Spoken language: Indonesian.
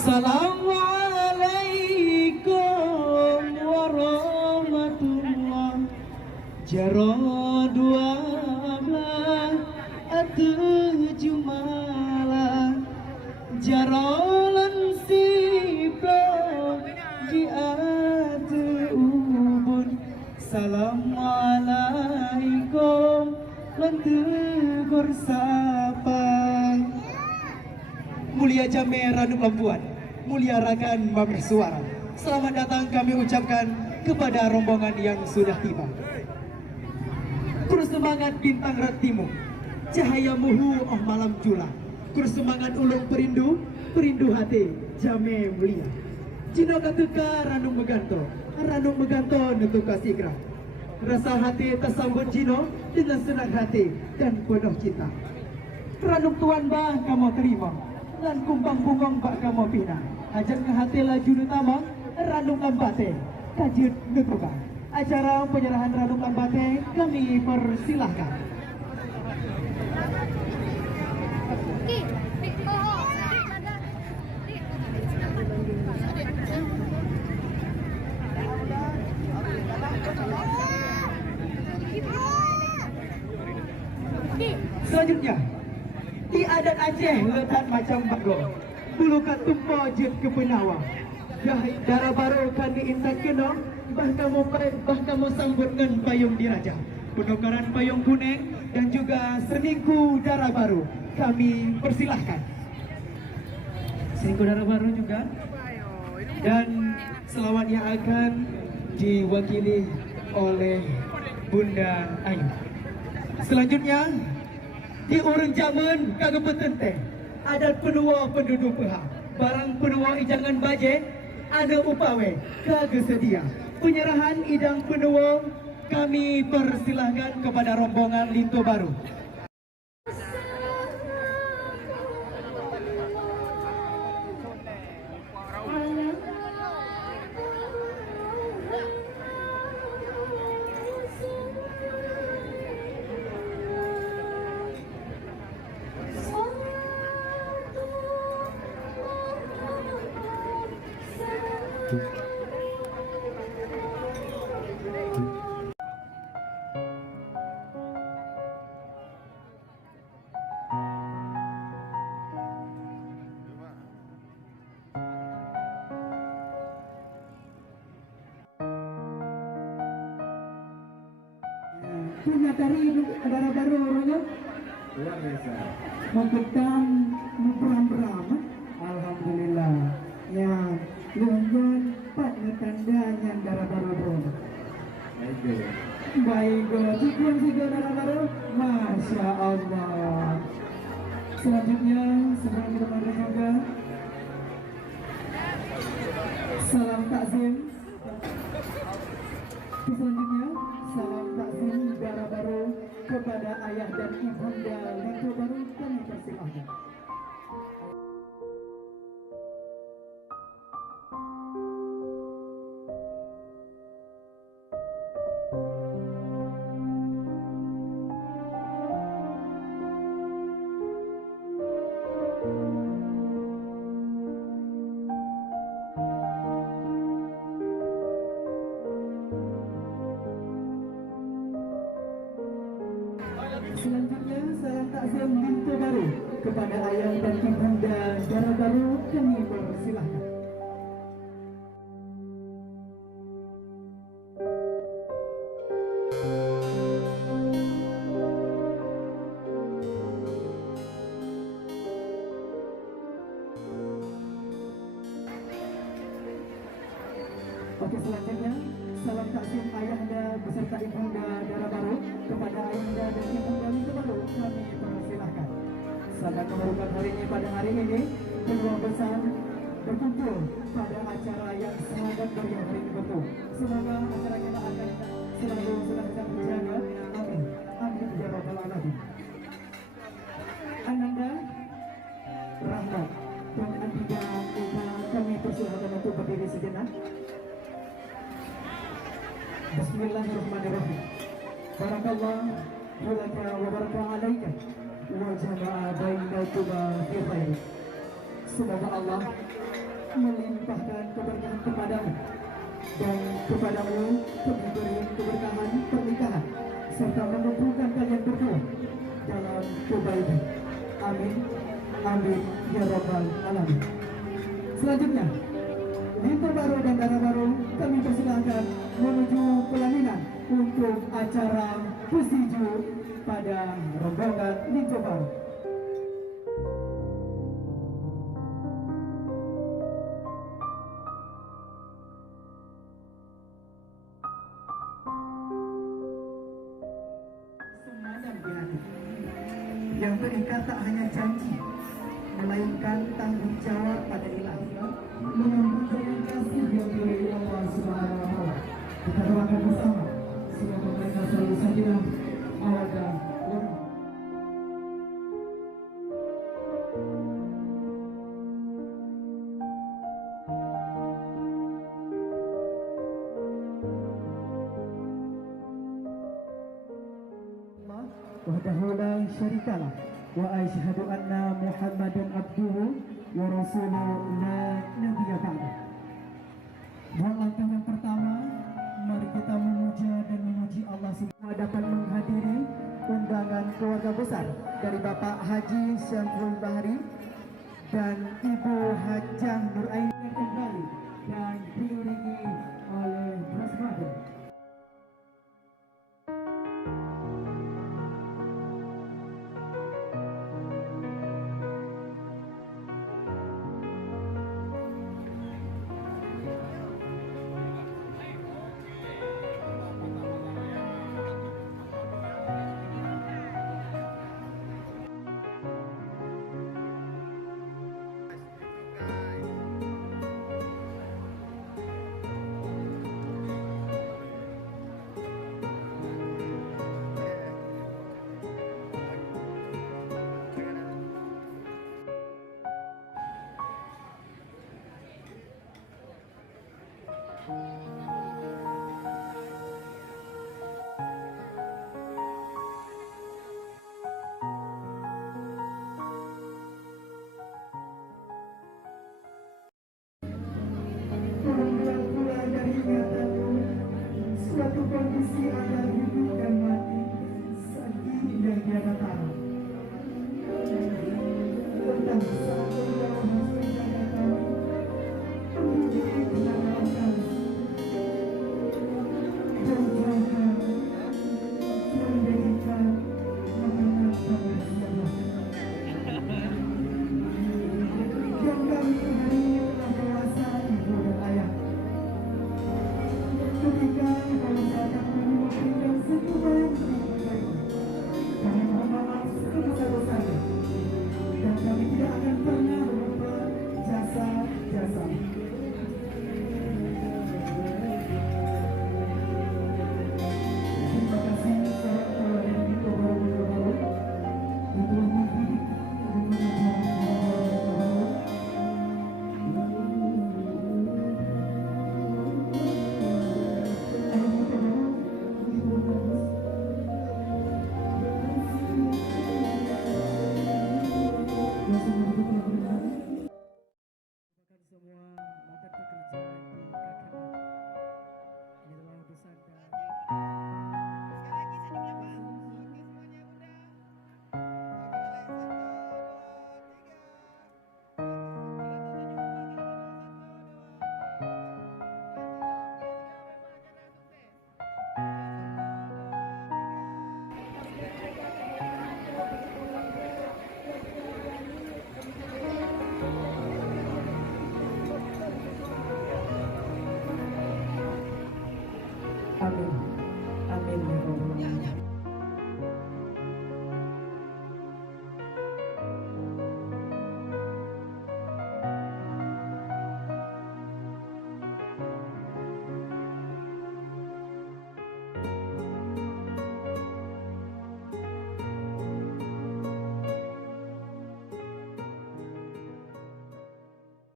Assalamualaikum warahmatullah. Jaro 12 atuh jumala jaro lan siplo di atuh ubun. Assalamualaikum lan tegur sapa. Mulia Jame Ranum Lampuan, mulia Rakan Mameh Suara, selamat datang kami ucapkan kepada rombongan yang sudah tiba. Kurus semangat bintang ratimu, cahaya muhu oh malam jula. Kurus semangat ulung perindu, perindu hati Jame mulia. Cino katuka Ranum Meganto nutuka sigra. Rasa hati tersambut Cino dengan senang hati dan penuh cinta. Ranum tuan bah kamu terima, lan kumbang bungong bak kamu pina. Ajak ke hati laju utama Ranum Lambate kajut nutuka. Acara penyerahan Ranum Lambate kami persilahkan. Selanjutnya di adat Aceh letak macam bago bulu katumpo jet ke penawa darah baru kan diintak kena bah kamu sambut dengan payung diraja penukaran payung kuning dan juga seningku darah baru kami persilahkan. Seningku darah baru juga dan selawat yang akan diwakili oleh Bunda Ayu. Selanjutnya di urang zaman kagak petente ada penua penduduk peha barang penua ijangan baje ada upawe kagak sedia penyerahan idang penua kami persilahkan kepada rombongan Linto Baru. Punya dari darah baru orangnya luar biasa memberikan beram-beram. Alhamdulillah ya luangkan pak tandanya darah baru bro. Baik tujuan tiga darah baru, masya Allah. Selanjutnya sebelum kita juga salam takzim. Selanjutnya salam takzim darah baru kepada ayah dan ibunda Linto Baru kami persilahkan. Selanjutnya salam takzim Linto Baru kepada ayah dan ibunda darah baru kami persilahkan. Oke, selanjutnya salam takzim ayahanda beserta ibunda darah baru kepada ayahanda dan ibunda Linto Baru kami persilahkan. Sangat memerlukan hari ini pada hari ini keluarga besar berkumpul pada acara yang sangat meriah hari ini betul. Semoga acara kita akan selalu senantiasa terjaga. Amin. Amin ya rabbal alamin. Ananda Rahmat dan Andika kita kami persilahkan untuk berdiri sejenak. Bismillahirrahmanirrahim. Barakallah walaka wa baraka alaika wa jama'a bainakuma fi khair. Semoga Allah melimpahkan keberkahan kepadamu dan kepadamu diberi keberkahan pernikahan serta menumbuhkan kalian berdua dalam kebaikan. Amin. Amin ya rabbal alamin. Selanjutnya, Linter baru dan Dara baru kami persilakan menuju pelaminan untuk acara Pusiju pada rombongan Linter baru. Semalam di hati yang terikat tak hanya janji, melainkan tanggung jawab pada ilahi menyambut dengan kasih yang dari Allah Subhanahu wa Ta'ala. Kita doakan bersama semoga mereka selalu sakinah, mawaddah, warahmah. Wahdahu la syarikalah wa asyhadu anna Muhammadan abduhu wa rasuluhu la nabiyya ba'dah. Buat langkah yang pertama, mari kita memuja dan memuji Allah semua dapat menghadiri undangan keluarga besar dari Bapak Haji Syamsul Bahri dan Ibu Hajah Nuraini kembali dan diiringi oleh Brasmada. Pura-pura dari ingatanmu, suatu kondisi antara hidup dan mati saat ini yang dia tahu. Tentang satu